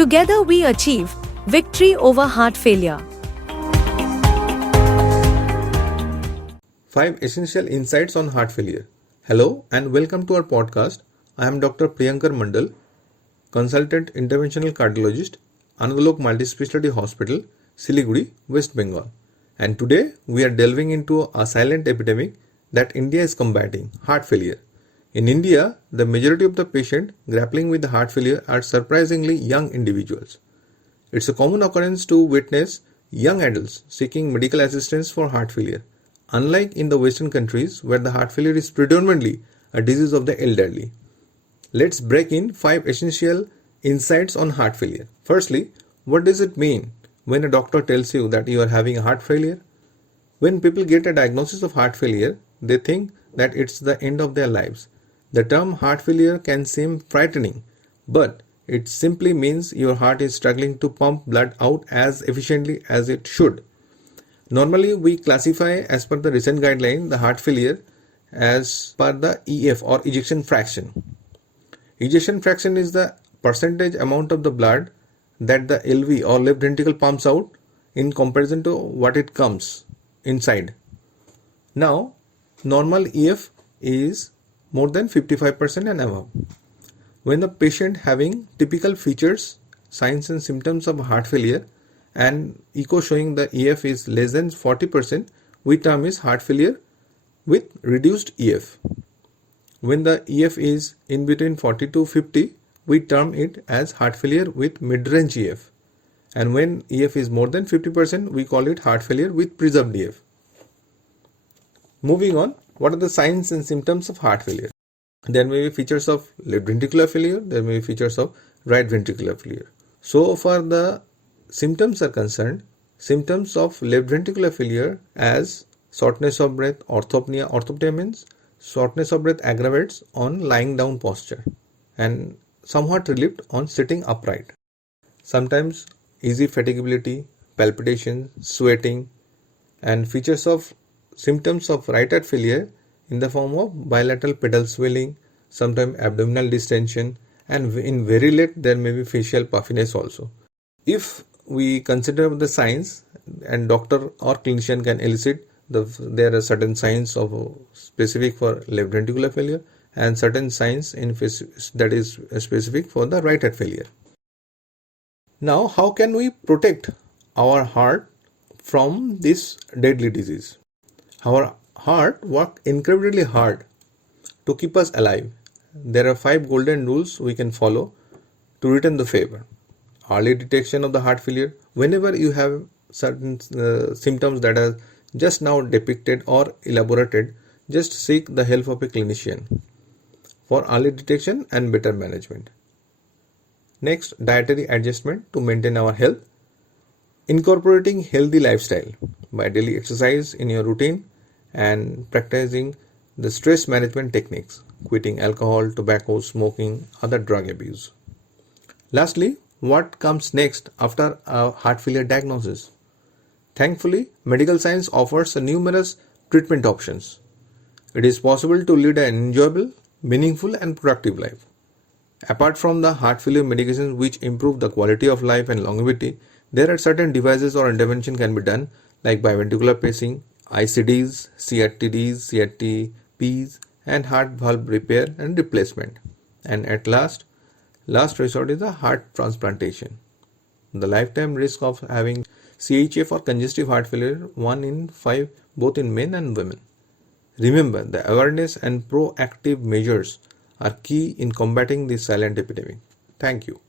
Together we achieve victory over heart failure. 5 essential insights on heart failure. Hello and welcome to our podcast. I am Dr. Priyanker Mondal, consultant interventional cardiologist, Anandalok Multispecialty Hospital, Siliguri, West Bengal. And today we are delving into a silent epidemic that India is combating, heart failure. In India, the majority of the patients grappling with heart failure are surprisingly young individuals. It's a common occurrence to witness young adults seeking medical assistance for heart failure, unlike in the Western countries where the heart failure is predominantly a disease of the elderly. Let's break in 5 essential insights on heart failure. Firstly, what does it mean when a doctor tells you that you are having a heart failure? When people get a diagnosis of heart failure, they think that it's the end of their lives. The term heart failure can seem frightening, but it simply means your heart is struggling to pump blood out as efficiently as it should. Normally, we classify as per the recent guideline the heart failure as per the EF or ejection fraction. Ejection fraction is the percentage amount of the blood that the LV or left ventricle pumps out in comparison to what it comes inside. Now, normal EF is more than 55% and above. When the patient having typical features, signs and symptoms of heart failure and echo showing the EF is less than 40%, we term is heart failure with reduced EF. When the EF is in between 40 to 50, we term it as heart failure with mid-range EF. And when EF is more than 50%, we call it heart failure with preserved EF. Moving on, what are the signs and symptoms of heart failure? There may be features of left ventricular failure, there may be features of right ventricular failure. So far the symptoms are concerned, symptoms of left ventricular failure as shortness of breath, orthopnea. Orthopnea means shortness of breath aggravates on lying down posture and somewhat relieved on sitting upright. Sometimes easy fatigability, palpitation, sweating, and features of symptoms of right heart failure in the form of bilateral pedal swelling, sometimes abdominal distension, and in very late there may be facial puffiness also. If we consider the signs and doctor or clinician can elicit, there are certain signs of specific for left ventricular failure and certain signs that is specific for the right heart failure. Now, how can we protect our heart from this deadly disease? Our heart works incredibly hard to keep us alive. There are 5 golden rules we can follow to return the favor. Early detection of the heart failure. Whenever you have certain symptoms that are just now depicted or elaborated, just seek the help of a clinician for early detection and better management. Next, dietary adjustment to maintain our health. Incorporating healthy lifestyle by daily exercise in your routine and practicing the stress management techniques, quitting alcohol, tobacco, smoking, other drug abuse. Lastly, what comes next after a heart failure diagnosis? Thankfully, medical science offers numerous treatment options. It is possible to lead an enjoyable, meaningful and productive life. Apart from the heart failure medications which improve the quality of life and longevity, there are certain devices or intervention can be done like biventricular pacing, ICDs, CRTDs, CRTPs and heart valve repair and replacement. And at last resort is the heart transplantation. The lifetime risk of having CHF or congestive heart failure 1 in 5 both in men and women. Remember, the awareness and proactive measures are key in combating this silent epidemic. Thank you.